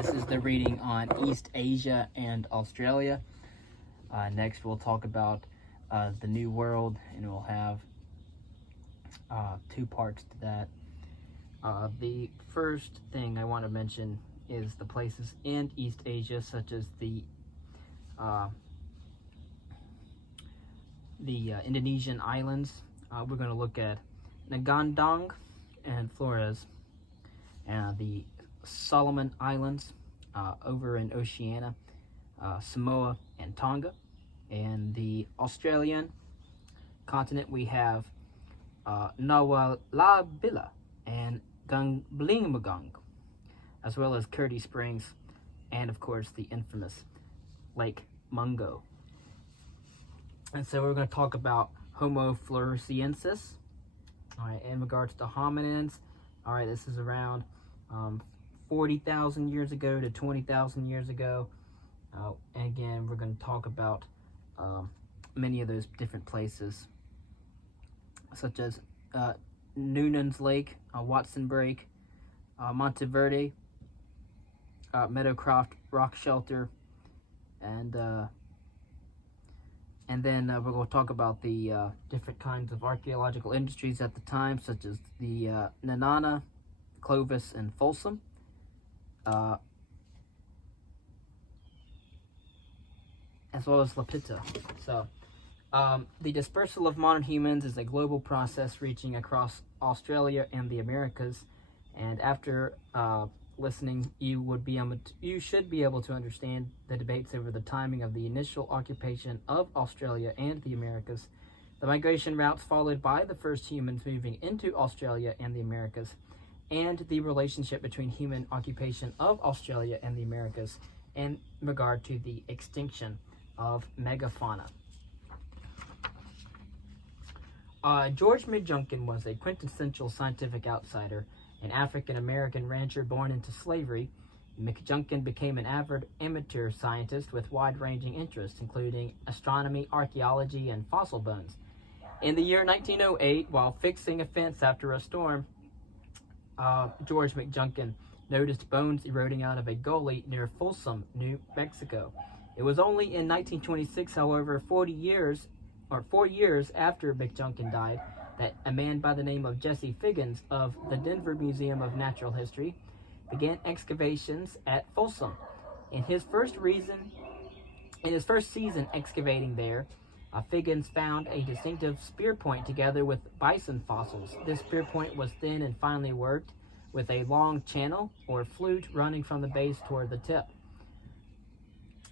This is the reading on East Asia and Australia. Next, we'll talk about the New World, and we'll have two parts to that. The first thing I want to mention is the places in East Asia, such as the Indonesian islands. We're going to look at Nagandang and Flores, and the Solomon Islands over in Oceania, Samoa and Tonga. And the Australian continent, we have Nawalabilla and Gunglingmagung, as well as Curdy Springs, and of course the infamous Lake Mungo. And so we're going to talk about Homo floresiensis. All right, in regards to hominins, all right, this is around 40,000 years ago to 20,000 years ago. And again, we're going to talk about many of those different places, such as Noonan's Lake, Watson Break, Monteverde, Meadowcroft Rock Shelter, and then we're going to talk about the different kinds of archaeological industries at the time, such as the Nenana, Clovis, and Folsom. As well as Lapita. So, the dispersal of modern humans is a global process reaching across Australia and the Americas. And after listening, you should be able to understand the debates over the timing of the initial occupation of Australia and the Americas, the migration routes followed by the first humans moving into Australia and the Americas, and the relationship between human occupation of Australia and the Americas in regard to the extinction of megafauna. George McJunkin was a quintessential scientific outsider, an African-American rancher born into slavery. McJunkin became an avid amateur scientist with wide-ranging interests, including astronomy, archaeology, and fossil bones. In the year 1908, while fixing a fence after a storm, George McJunkin noticed bones eroding out of a gully near Folsom, New Mexico. It was only in 1926, however, 4 years after McJunkin died, that a man by the name of Jesse Figgins of the Denver Museum of Natural History began excavations at Folsom. In his first season excavating there, Figgins found a distinctive spear point together with bison fossils. This spear point was thin and finely worked, with a long channel or flute running from the base toward the tip.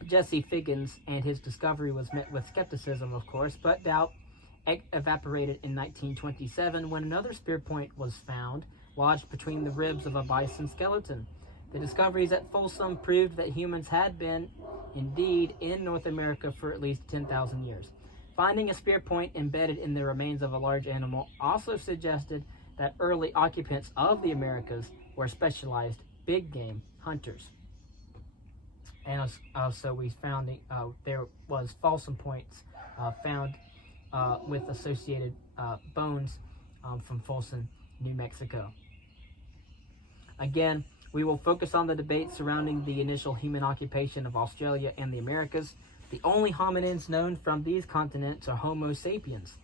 Jesse Figgins and his discovery was met with skepticism, of course, but doubt evaporated in 1927 when another spear point was found lodged between the ribs of a bison skeleton. The discoveries at Folsom proved that humans had been, indeed, in North America for at least 10,000 years. Finding a spear point embedded in the remains of a large animal also suggested that early occupants of the Americas were specialized big game hunters. And so we found there was Folsom points found with associated bones from Folsom, New Mexico. Again, we will focus on the debate surrounding the initial human occupation of Australia and the Americas. The only hominins known from these continents are Homo sapiens.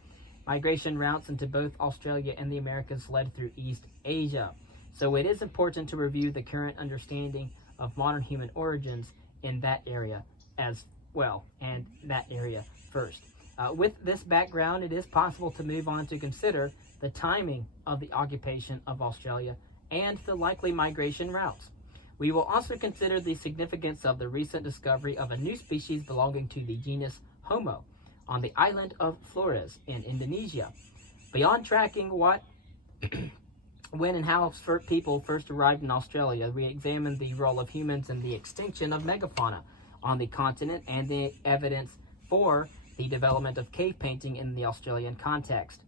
Migration routes into both Australia and the Americas led through East Asia. So it is important to review the current understanding of modern human origins in that area as well, and that area first. With this background, it is possible to move on to consider the timing of the occupation of Australia and the likely migration routes. We will also consider the significance of the recent discovery of a new species belonging to the genus Homo on the island of Flores in Indonesia. Beyond tracking what, when, and how people first arrived in Australia, we examined the role of humans in the extinction of megafauna on the continent and the evidence for the development of cave painting in the Australian context.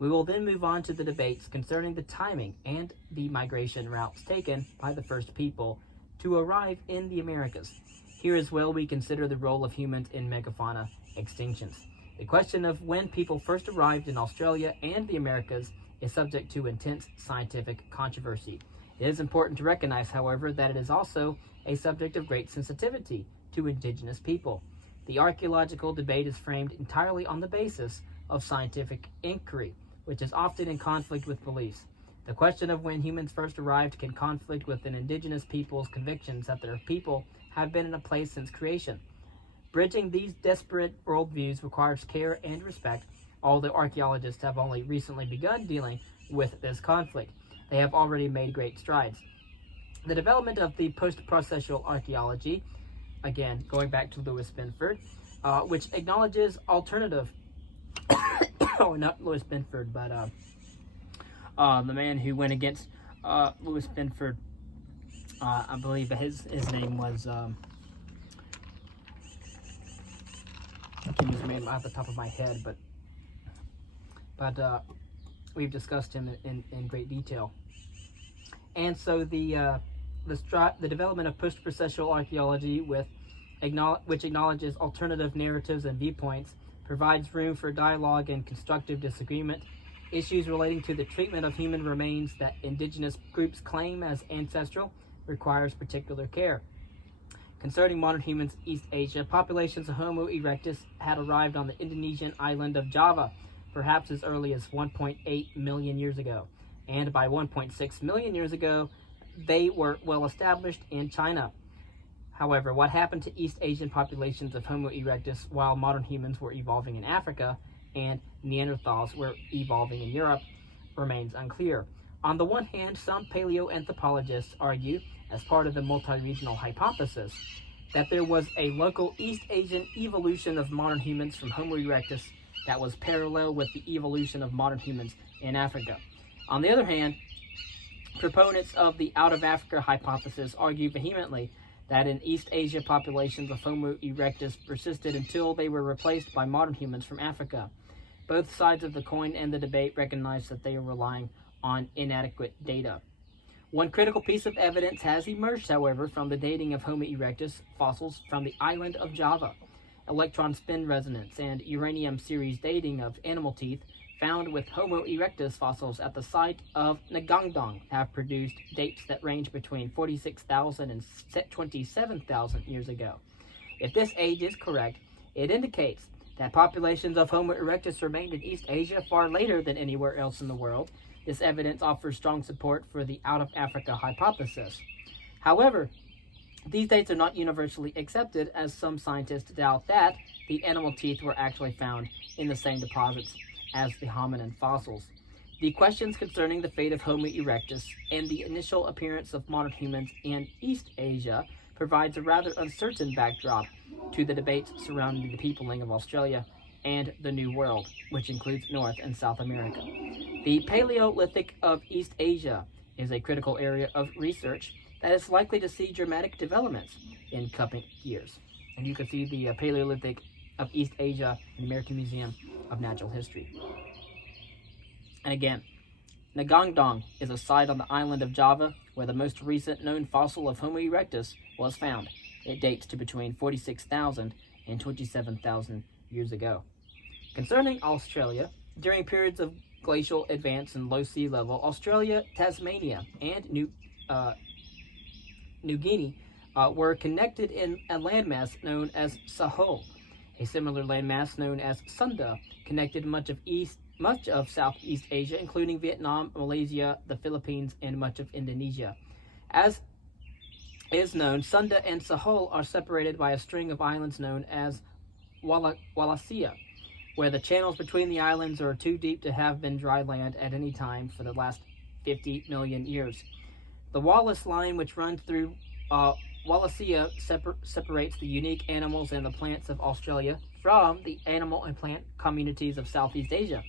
We will then move on to the debates concerning the timing and the migration routes taken by the first people to arrive in the Americas. Here as well, we consider the role of humans in megafauna extinctions. The question of when people first arrived in Australia and the Americas is subject to intense scientific controversy. It is important to recognize, however, that it is also a subject of great sensitivity to indigenous people. The archaeological debate is framed entirely on the basis of scientific inquiry, which is often in conflict with beliefs. The question of when humans first arrived can conflict with an indigenous people's convictions that their people have been in a place since creation. Bridging these disparate worldviews requires care and respect, although archaeologists have only recently begun dealing with this conflict. They have already made great strides. The development of the post-processual archaeology, again, going back to Louis Binford, which acknowledges alternative, oh, not Louis Binford, but the man who went against Louis Binford, I believe his name was, I can't use his name off the top of my head, but we've discussed him in great detail. And so the development of post-processual archaeology, which acknowledges alternative narratives and viewpoints, provides room for dialogue and constructive disagreement. Issues relating to the treatment of human remains that indigenous groups claim as ancestral requires particular care. Concerning modern humans in East Asia, populations of Homo erectus had arrived on the Indonesian island of Java, perhaps as early as 1.8 million years ago. And by 1.6 million years ago, they were well established in China. However, what happened to East Asian populations of Homo erectus while modern humans were evolving in Africa and Neanderthals were evolving in Europe remains unclear. On the one hand, some paleoanthropologists argue, as part of the multi-regional hypothesis, that there was a local East Asian evolution of modern humans from Homo erectus that was parallel with the evolution of modern humans in Africa. On the other hand, proponents of the out-of-Africa hypothesis argue vehemently that in East Asia populations of Homo erectus persisted until they were replaced by modern humans from Africa. Both sides of the coin and the debate recognize that they are relying on inadequate data. One critical piece of evidence has emerged, however, from the dating of Homo erectus fossils from the island of Java. Electron spin resonance and uranium series dating of animal teeth found with Homo erectus fossils at the site of Ngangdong have produced dates that range between 46,000 and 27,000 years ago. If this age is correct, it indicates that populations of Homo erectus remained in East Asia far later than anywhere else in the world. This evidence offers strong support for the out-of-Africa hypothesis. However, these dates are not universally accepted, as some scientists doubt that the animal teeth were actually found in the same deposits as the hominin fossils. The questions concerning the fate of Homo erectus and the initial appearance of modern humans in East Asia provides a rather uncertain backdrop to the debates surrounding the peopling of Australia and the New World, which includes North and South America. The Paleolithic of East Asia is a critical area of research that is likely to see dramatic developments in coming years. And you can see the Paleolithic of East Asia in the American Museum of Natural History. And again, Ngangdong is a site on the island of Java where the most recent known fossil of Homo erectus was found. It dates to between 46,000 and 27,000 years ago. Concerning Australia, during periods of glacial advance and low sea level, Australia, Tasmania, and New Guinea were connected in a landmass known as Sahul. A similar landmass known as Sunda connected much of Southeast Asia, including Vietnam, Malaysia, the Philippines, and much of Indonesia. As is known, Sunda and Sahul are separated by a string of islands known as Wallacea, where the channels between the islands are too deep to have been dry land at any time for the last 50 million years. The Wallace Line, which runs through Wallacea, separates the unique animals and the plants of Australia from the animal and plant communities of Southeast Asia.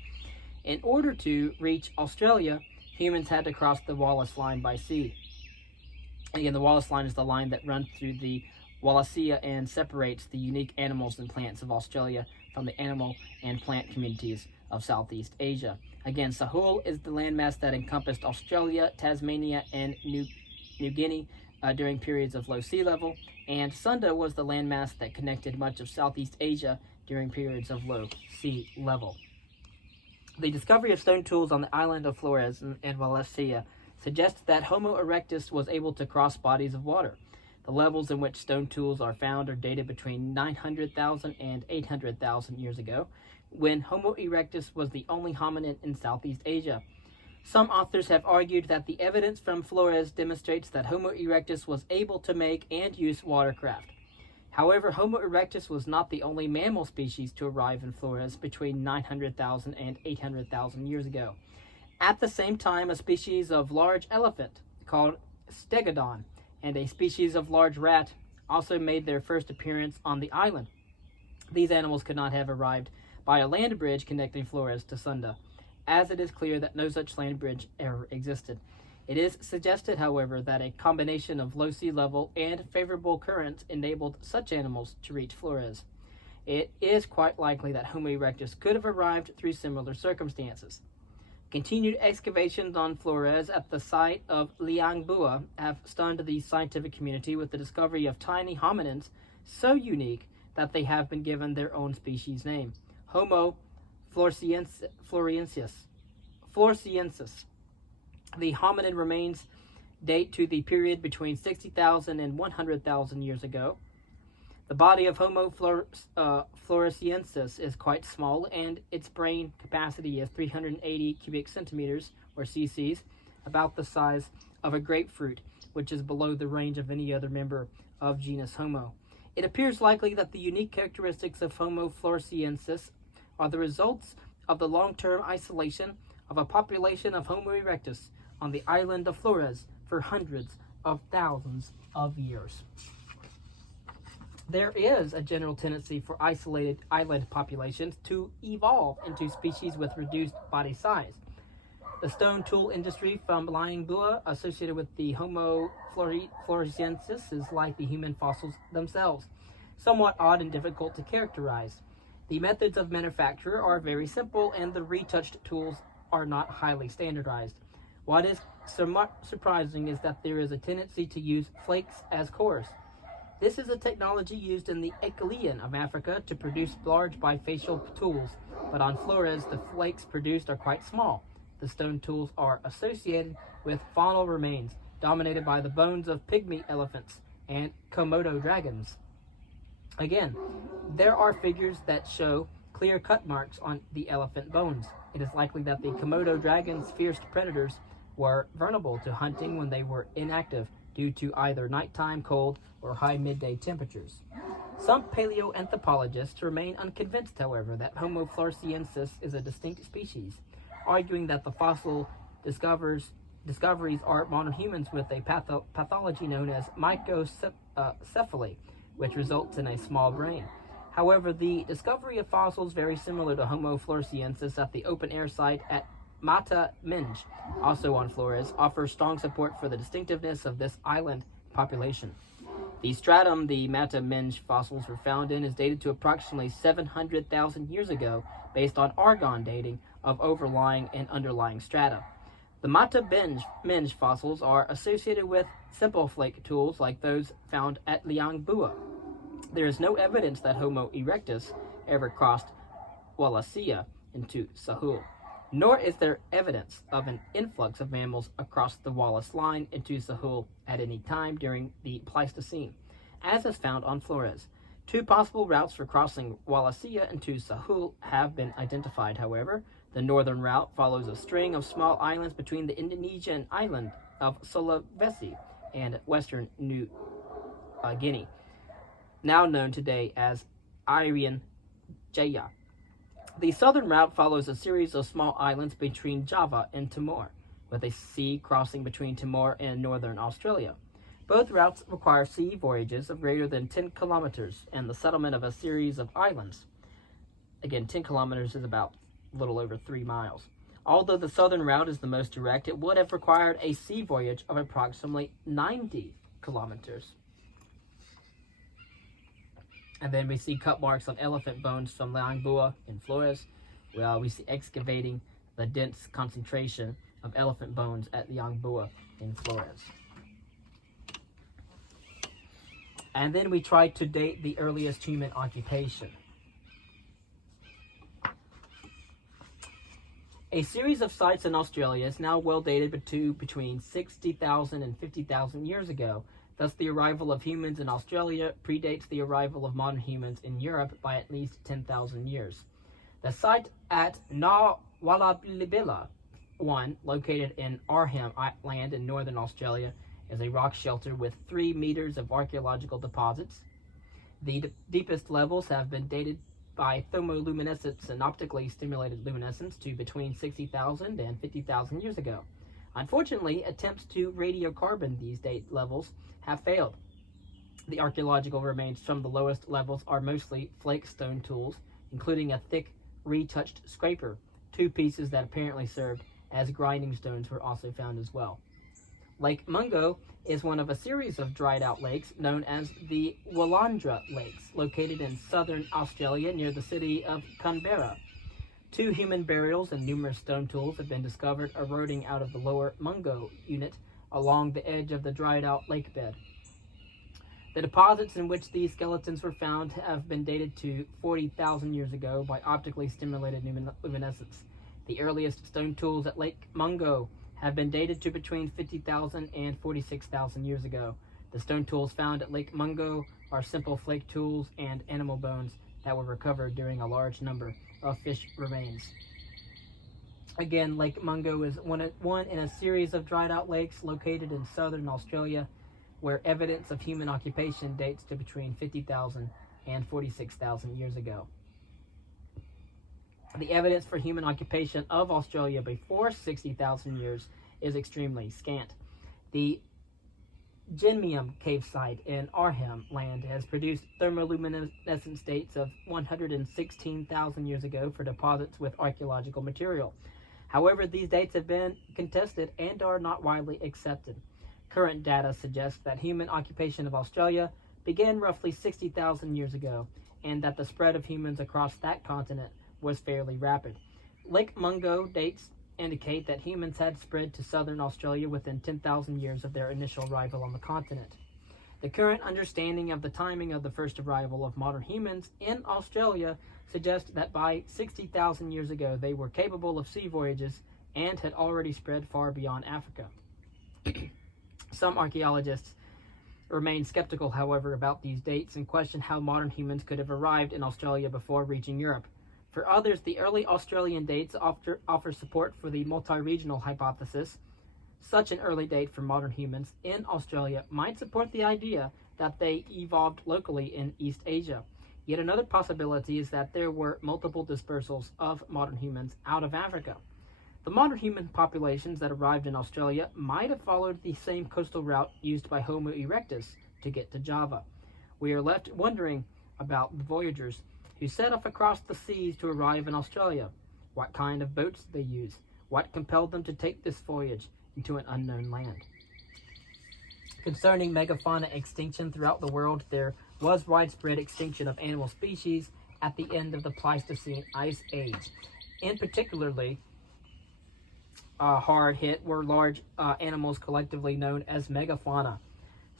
In order to reach Australia, humans had to cross the Wallace Line by sea. Again, the Wallace Line is the line that runs through the Wallacea and separates the unique animals and plants of Australia from the animal and plant communities of Southeast Asia. Again, Sahul is the landmass that encompassed Australia, Tasmania, and New Guinea during periods of low sea level, and Sunda was the landmass that connected much of Southeast Asia during periods of low sea level. The discovery of stone tools on the island of Flores and Wallacea suggests that Homo erectus was able to cross bodies of water. The levels in which stone tools are found are dated between 900,000 and 800,000 years ago, when Homo erectus was the only hominid in Southeast Asia. Some authors have argued that the evidence from Flores demonstrates that Homo erectus was able to make and use watercraft. However, Homo erectus was not the only mammal species to arrive in Flores between 900,000 and 800,000 years ago. At the same time, a species of large elephant called Stegodon and a species of large rat also made their first appearance on the island. These animals could not have arrived by a land bridge connecting Flores to Sunda, as it is clear that no such land bridge ever existed. It is suggested, however, that a combination of low sea level and favorable currents enabled such animals to reach Flores. It is quite likely that Homo erectus could have arrived through similar circumstances. Continued excavations on Flores at the site of Liang Bua have stunned the scientific community with the discovery of tiny hominins so unique that they have been given their own species name, Homo floresiensis. The hominid remains date to the period between 60,000 and 100,000 years ago. The body of Homo floresiensis is quite small, and its brain capacity is 380 cubic centimeters, or cc's, about the size of a grapefruit, which is below the range of any other member of genus Homo. It appears likely that the unique characteristics of Homo floresiensis are the results of the long-term isolation of a population of Homo erectus on the island of Flores for hundreds of thousands of years. There is a general tendency for isolated island populations to evolve into species with reduced body size. The stone tool industry from Liang Bua associated with the Homo floresiensis is like the human fossils themselves, somewhat odd and difficult to characterize. The methods of manufacture are very simple, and the retouched tools are not highly standardized. What is somewhat surprising is that there is a tendency to use flakes as cores. This is a technology used in the Acheulean of Africa to produce large bifacial tools, but on Flores the flakes produced are quite small. The stone tools are associated with faunal remains dominated by the bones of pygmy elephants and Komodo dragons. Again, there are figures that show clear cut marks on the elephant bones. It is likely that the Komodo dragon's fierce predators were vulnerable to hunting when they were inactive due to either nighttime cold or high midday temperatures. Some paleoanthropologists remain unconvinced, however, that Homo floresiensis is a distinct species, arguing that the fossil discoveries are modern humans with a pathology known as microcephaly, which results in a small brain. However, the discovery of fossils very similar to Homo floresiensis at the open-air site at Mata Minj, also on Flores, offers strong support for the distinctiveness of this island population. The stratum the Mata Minj fossils were found in is dated to approximately 700,000 years ago, based on argon dating of overlying and underlying strata. The Mata Minj fossils are associated with simple flake tools like those found at Liang Bua. There is no evidence that Homo erectus ever crossed Wallacea into Sahul, nor is there evidence of an influx of mammals across the Wallace Line into Sahul at any time during the Pleistocene, as is found on Flores. Two possible routes for crossing Wallacea into Sahul have been identified, however. The northern route follows a string of small islands between the Indonesian island of Sulawesi and western New Guinea, now known today as Irian Jaya. The southern route follows a series of small islands between Java and Timor, with a sea crossing between Timor and northern Australia. Both routes require sea voyages of greater than 10 kilometers and the settlement of a series of islands. Again, 10 kilometers is about a little over 3 miles. Although the southern route is the most direct, it would have required a sea voyage of approximately 90 kilometers. And then we see cut marks on elephant bones from Liang Bua in Flores. Well, we see excavating the dense concentration of elephant bones at Liang Bua in Flores. And then we try to date the earliest human occupation. A series of sites in Australia is now well dated to between 60,000 and 50,000 years ago. Thus, the arrival of humans in Australia predates the arrival of modern humans in Europe by at least 10,000 years. The site at Nawalabilla 1, located in Arnhem Land in northern Australia, is a rock shelter with 3 meters of archaeological deposits. The deepest levels have been dated by thermoluminescence and optically stimulated luminescence to between 60,000 and 50,000 years ago. Unfortunately, attempts to radiocarbon these date levels have failed. The archaeological remains from the lowest levels are mostly flake stone tools, including a thick, retouched scraper. 2 pieces that apparently served as grinding stones were also found as well. Lake Mungo is one of a series of dried-out lakes known as the Willandra Lakes, located in southern Australia near the city of Canberra. 2 human burials and numerous stone tools have been discovered eroding out of the lower Mungo unit along the edge of the dried-out lake bed. The deposits in which these skeletons were found have been dated to 40,000 years ago by optically stimulated luminescence. The earliest stone tools at Lake Mungo have been dated to between 50,000 and 46,000 years ago. The stone tools found at Lake Mungo are simple flake tools and animal bones that were recovered during a large number of fish remains. Again, Lake Mungo is one in a series of dried-out lakes located in southern Australia, where evidence of human occupation dates to between 50,000 and 46,000 years ago. The evidence for human occupation of Australia before 60,000 years is extremely scant. The Genmium cave site in Arnhem Land has produced thermoluminescence dates of 116,000 years ago for deposits with archaeological material. However, these dates have been contested and are not widely accepted. Current data suggests that human occupation of Australia began roughly 60,000 years ago, and that the spread of humans across that continent was fairly rapid. Lake Mungo dates indicate that humans had spread to southern Australia within 10,000 years of their initial arrival on the continent. The current understanding of the timing of the first arrival of modern humans in Australia suggests that by 60,000 years ago they were capable of sea voyages and had already spread far beyond Africa. Some archaeologists remain skeptical, however, about these dates and question how modern humans could have arrived in Australia before reaching Europe. For others, the early Australian dates offer support for the multi-regional hypothesis. Such an early date for modern humans in Australia might support the idea that they evolved locally in East Asia. Yet another possibility is that there were multiple dispersals of modern humans out of Africa. The modern human populations that arrived in Australia might have followed the same coastal route used by Homo erectus to get to Java. We are left wondering about the voyagers who set off across the seas to arrive in Australia. What kind of boats did they use? What compelled them to take this voyage into an unknown land? Concerning megafauna extinction throughout the world, there was widespread extinction of animal species at the end of the Pleistocene Ice Age. In particularly, hard hit were large animals collectively known as megafauna.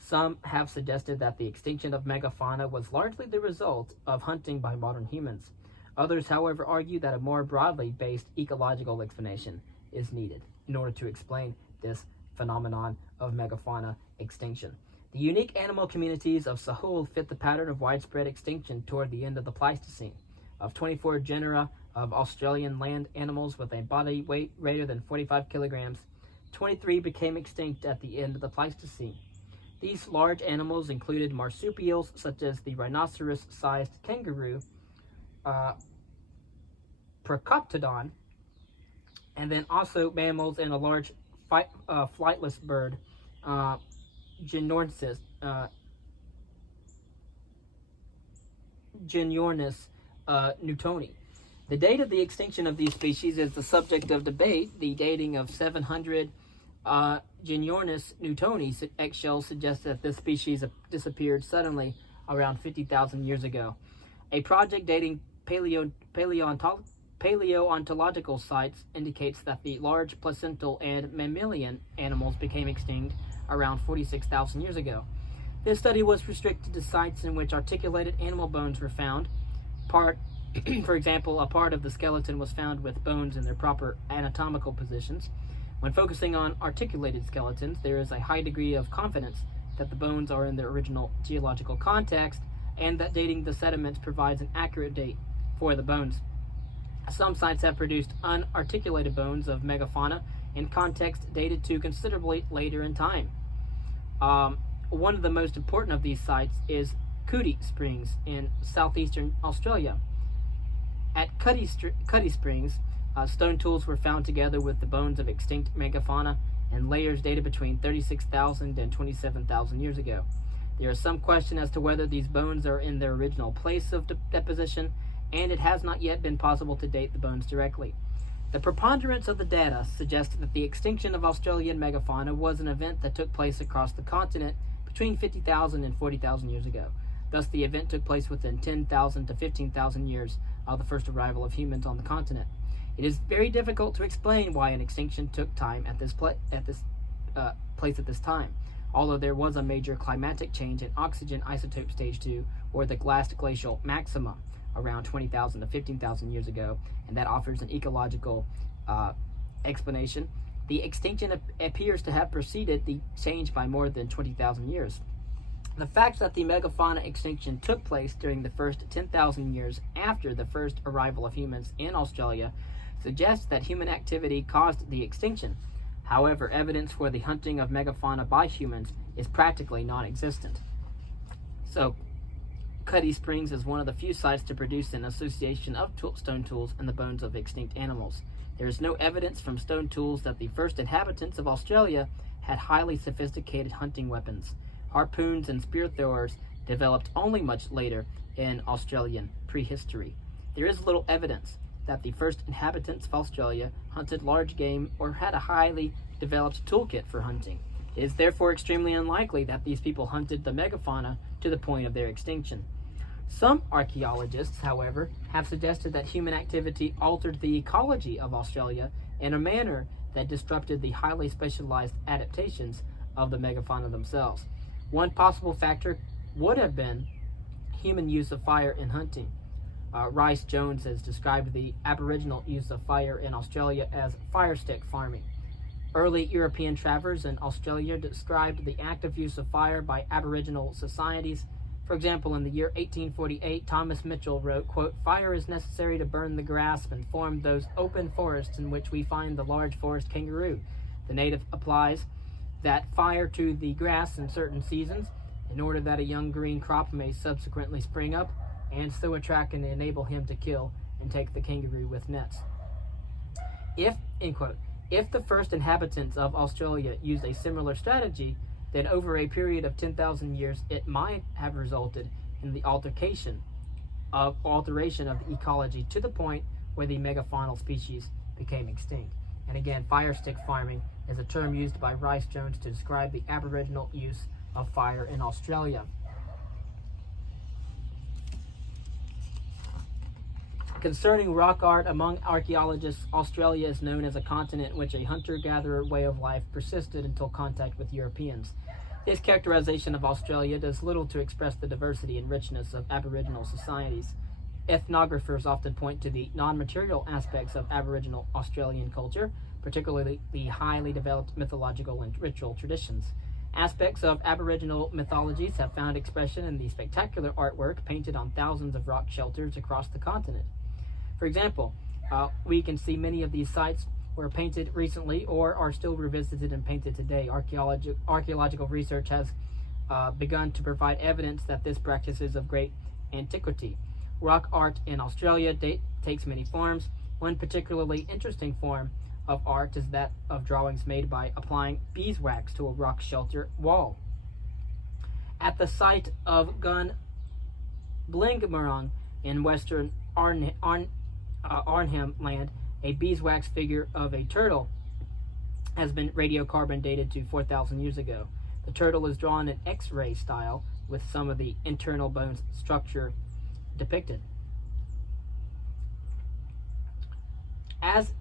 Some have suggested that the extinction of megafauna was largely the result of hunting by modern humans. Others, however, argue that a more broadly based ecological explanation is needed in order to explain this phenomenon of megafauna extinction. The unique animal communities of Sahul fit the pattern of widespread extinction toward the end of the Pleistocene. Of 24 genera of Australian land animals with a body weight greater than 45 kilograms, 23 became extinct at the end of the Pleistocene. These large animals included marsupials such as the rhinoceros-sized kangaroo, Procoptodon, and then also mammals and a large flightless bird, Genornis newtoni. The date of the extinction of these species is the subject of debate. The dating of 700 Genornis newtoni eggshells suggests that this species disappeared suddenly around 50,000 years ago. A project dating paleontological sites indicates that the large placental and mammalian animals became extinct around 46,000 years ago. This study was restricted to sites in which articulated animal bones were found, part For example, a part of the skeleton was found with bones in their proper anatomical positions. When focusing on articulated skeletons, there is a high degree of confidence that the bones are in their original geological context, and that dating the sediments provides an accurate date for the bones. Some sites have produced unarticulated bones of megafauna in context dated to considerably later in time. One of the most important of these sites is Cuddy Springs in southeastern Australia. At Cuddy Springs, stone tools were found together with the bones of extinct megafauna in layers dated between 36,000 and 27,000 years ago. There is some question as to whether these bones are in their original place of deposition, and it has not yet been possible to date the bones directly. The preponderance of the data suggests that the extinction of Australian megafauna was an event that took place across the continent between 50,000 and 40,000 years ago. Thus, the event took place within 10,000 to 15,000 years of the first arrival of humans on the continent. It is very difficult to explain why an extinction took time at this place at this time, although there was a major climatic change in oxygen isotope stage 2, or the last glacial maxima, around 20,000 to 15,000 years ago, and that offers an ecological explanation. The extinction appears to have preceded the change by more than 20,000 years. The fact that the megafauna extinction took place during the first 10,000 years after the first arrival of humans in Australia suggests that human activity caused the extinction. However, evidence for the hunting of megafauna by humans is practically non-existent. So, Cuddy Springs is one of the few sites to produce an association of stone tools and the bones of extinct animals. There is no evidence from stone tools that the first inhabitants of Australia had highly sophisticated hunting weapons. Harpoons and spear throwers developed only much later in Australian prehistory. There is little evidence that the first inhabitants of Australia hunted large game or had a highly developed toolkit for hunting. It is therefore extremely unlikely that these people hunted the megafauna to the point of their extinction. Some archaeologists, however, have suggested that human activity altered the ecology of Australia in a manner that disrupted the highly specialized adaptations of the megafauna themselves. One possible factor would have been human use of fire in hunting. Rice Jones has described the Aboriginal use of fire in Australia as fire stick farming. Early European travelers in Australia described the active use of fire by Aboriginal societies. For example, in the year 1848, Thomas Mitchell wrote, quote, "Fire is necessary to burn the grass and form those open forests in which we find the large forest kangaroo. The native applies that fire to the grass in certain seasons in order that a young green crop may subsequently spring up and so attract and enable him to kill and take the kangaroo with nets." If, end quote, if the first inhabitants of Australia used a similar strategy, then over a period of 10,000 years, it might have resulted in the alteration of the ecology to the point where the megafaunal species became extinct. And again, fire stick farming is a term used by Rice Jones to describe the Aboriginal use of fire in Australia. Concerning rock art, among archaeologists, Australia is known as a continent in which a hunter-gatherer way of life persisted until contact with Europeans. This characterization of Australia does little to express the diversity and richness of Aboriginal societies. Ethnographers often point to the non-material aspects of Aboriginal Australian culture, particularly the highly developed mythological and ritual traditions. Aspects of Aboriginal mythologies have found expression in the spectacular artwork painted on thousands of rock shelters across the continent. For example, we can see many of these sites were painted recently or are still revisited and painted today. Archaeological research has begun to provide evidence that this practice is of great antiquity. Rock art in Australia takes many forms. One particularly interesting form of art is that of drawings made by applying beeswax to a rock shelter wall. At the site of Gun Blingmarong in western Arnhem Land, a beeswax figure of a turtle has been radiocarbon dated to 4,000 years ago. The turtle is drawn in X-ray style with some of the internal bones structure depicted. As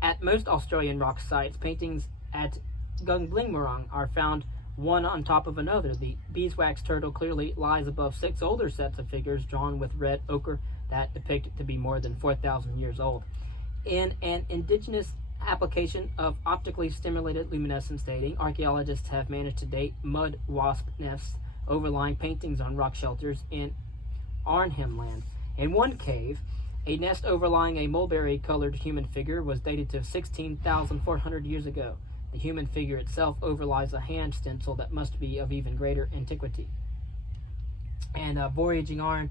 at most Australian rock sites, paintings at Gun Blingmarong are found one on top of another. The beeswax turtle clearly lies above 6 older sets of figures drawn with red ochre that depict it to be more than 4,000 years old. In an indigenous application of optically stimulated luminescence dating, archaeologists have managed to date mud wasp nests overlying paintings on rock shelters in Arnhem Land. In one cave, a nest overlying a mulberry-colored human figure was dated to 16,400 years ago. The human figure itself overlies a hand stencil that must be of even greater antiquity. And voyaging on,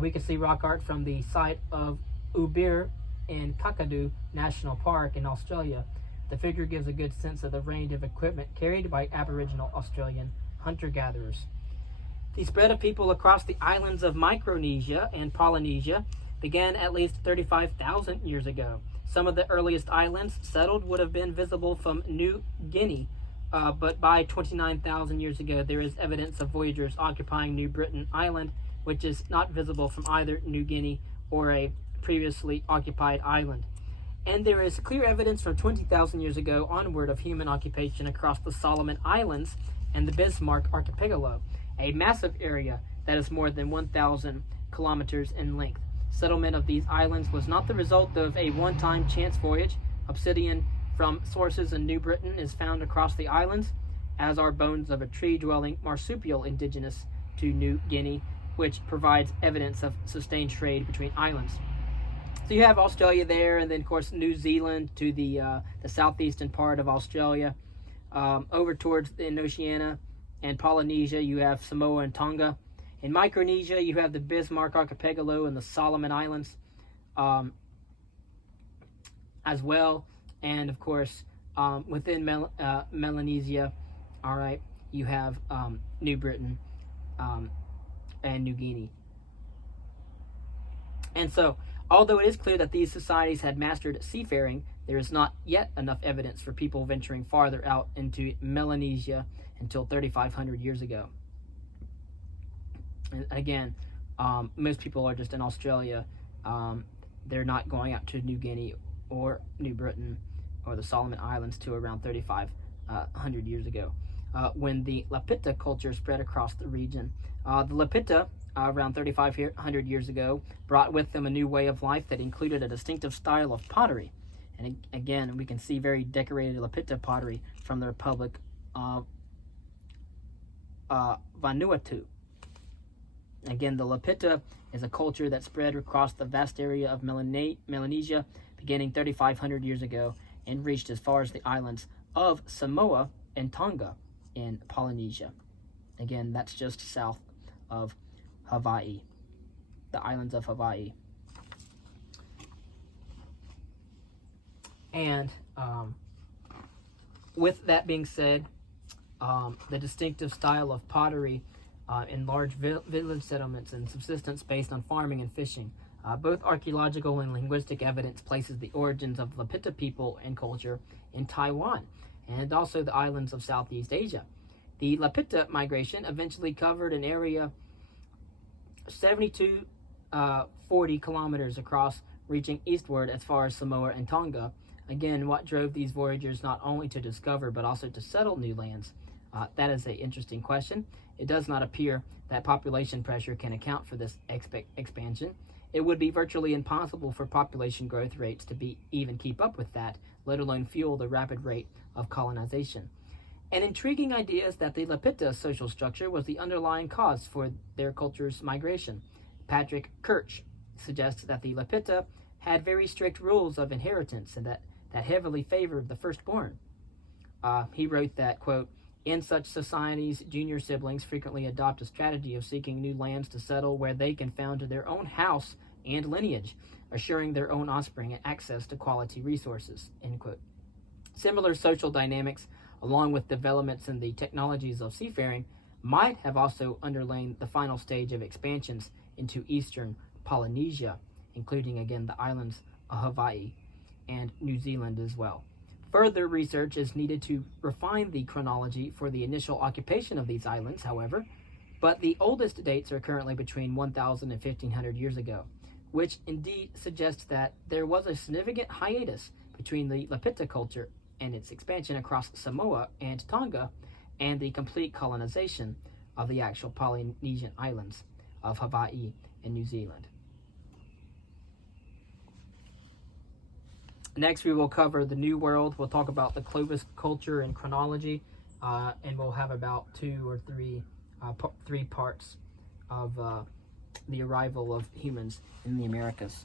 we can see rock art from the site of Ubir in Kakadu National Park in Australia. The figure gives a good sense of the range of equipment carried by Aboriginal Australian hunter-gatherers. The spread of people across the islands of Micronesia and Polynesia began at least 35,000 years ago. Some of the earliest islands settled would have been visible from New Guinea, but by 29,000 years ago, there is evidence of voyagers occupying New Britain Island, which is not visible from either New Guinea or a previously occupied island. And there is clear evidence from 20,000 years ago onward of human occupation across the Solomon Islands and the Bismarck Archipelago, a massive area that is more than 1,000 kilometers in length. Settlement of these islands was not the result of a one-time chance voyage. Obsidian from sources in New Britain is found across the islands, as are bones of a tree-dwelling marsupial indigenous to New Guinea, which provides evidence of sustained trade between islands. So you have Australia there, and then of course New Zealand to the southeastern part of Australia. Over towards the Oceania and Polynesia, you have Samoa and Tonga. In Micronesia, you have the Bismarck Archipelago and the Solomon Islands as well. And of course, within Melanesia, all right, you have New Britain and New Guinea. And so, although it is clear that these societies had mastered seafaring, there is not yet enough evidence for people venturing farther out into Melanesia until 3,500 years ago. And again, most people are just in Australia. They're not going out to New Guinea or New Britain or the Solomon Islands to around 3,500 years ago, when the Lapita culture spread across the region. The Lapita, around 3,500 years ago, brought with them a new way of life that included a distinctive style of pottery. And again, we can see very decorated Lapita pottery from the Republic of Vanuatu. Again, the Lapita is a culture that spread across the vast area of Melanesia beginning 3,500 years ago and reached as far as the islands of Samoa and Tonga in Polynesia. Again, that's just south of Hawaii, the islands of Hawaii. And with that being said, the distinctive style of pottery in large village settlements and subsistence based on farming and fishing. Both archaeological and linguistic evidence places the origins of Lapita people and culture in Taiwan and also the islands of Southeast Asia. The Lapita migration eventually covered an area 40 kilometers across, reaching eastward as far as Samoa and Tonga. Again, what drove these voyagers not only to discover but also to settle new lands? That is an interesting question. It does not appear that population pressure can account for this expansion. It would be virtually impossible for population growth rates to even keep up with that, let alone fuel the rapid rate of colonization. An intriguing idea is that the Lapita social structure was the underlying cause for their culture's migration. Patrick Kirch suggests that the Lapita had very strict rules of inheritance and that heavily favored the firstborn. He wrote that, quote, "In such societies, junior siblings frequently adopt a strategy of seeking new lands to settle where they can found their own house and lineage, assuring their own offspring access to quality resources," end quote. Similar social dynamics, along with developments in the technologies of seafaring, might have also underlain the final stage of expansions into eastern Polynesia, including, again, the islands of Hawaii and New Zealand as well. Further research is needed to refine the chronology for the initial occupation of these islands, however, but the oldest dates are currently between 1,000 and 1,500 years ago, which indeed suggests that there was a significant hiatus between the Lapita culture and its expansion across Samoa and Tonga and the complete colonization of the actual Polynesian islands of Hawaii and New Zealand. Next, we will cover the New World. We'll talk about the Clovis culture and chronology, and we'll have about three parts of the arrival of humans in the Americas.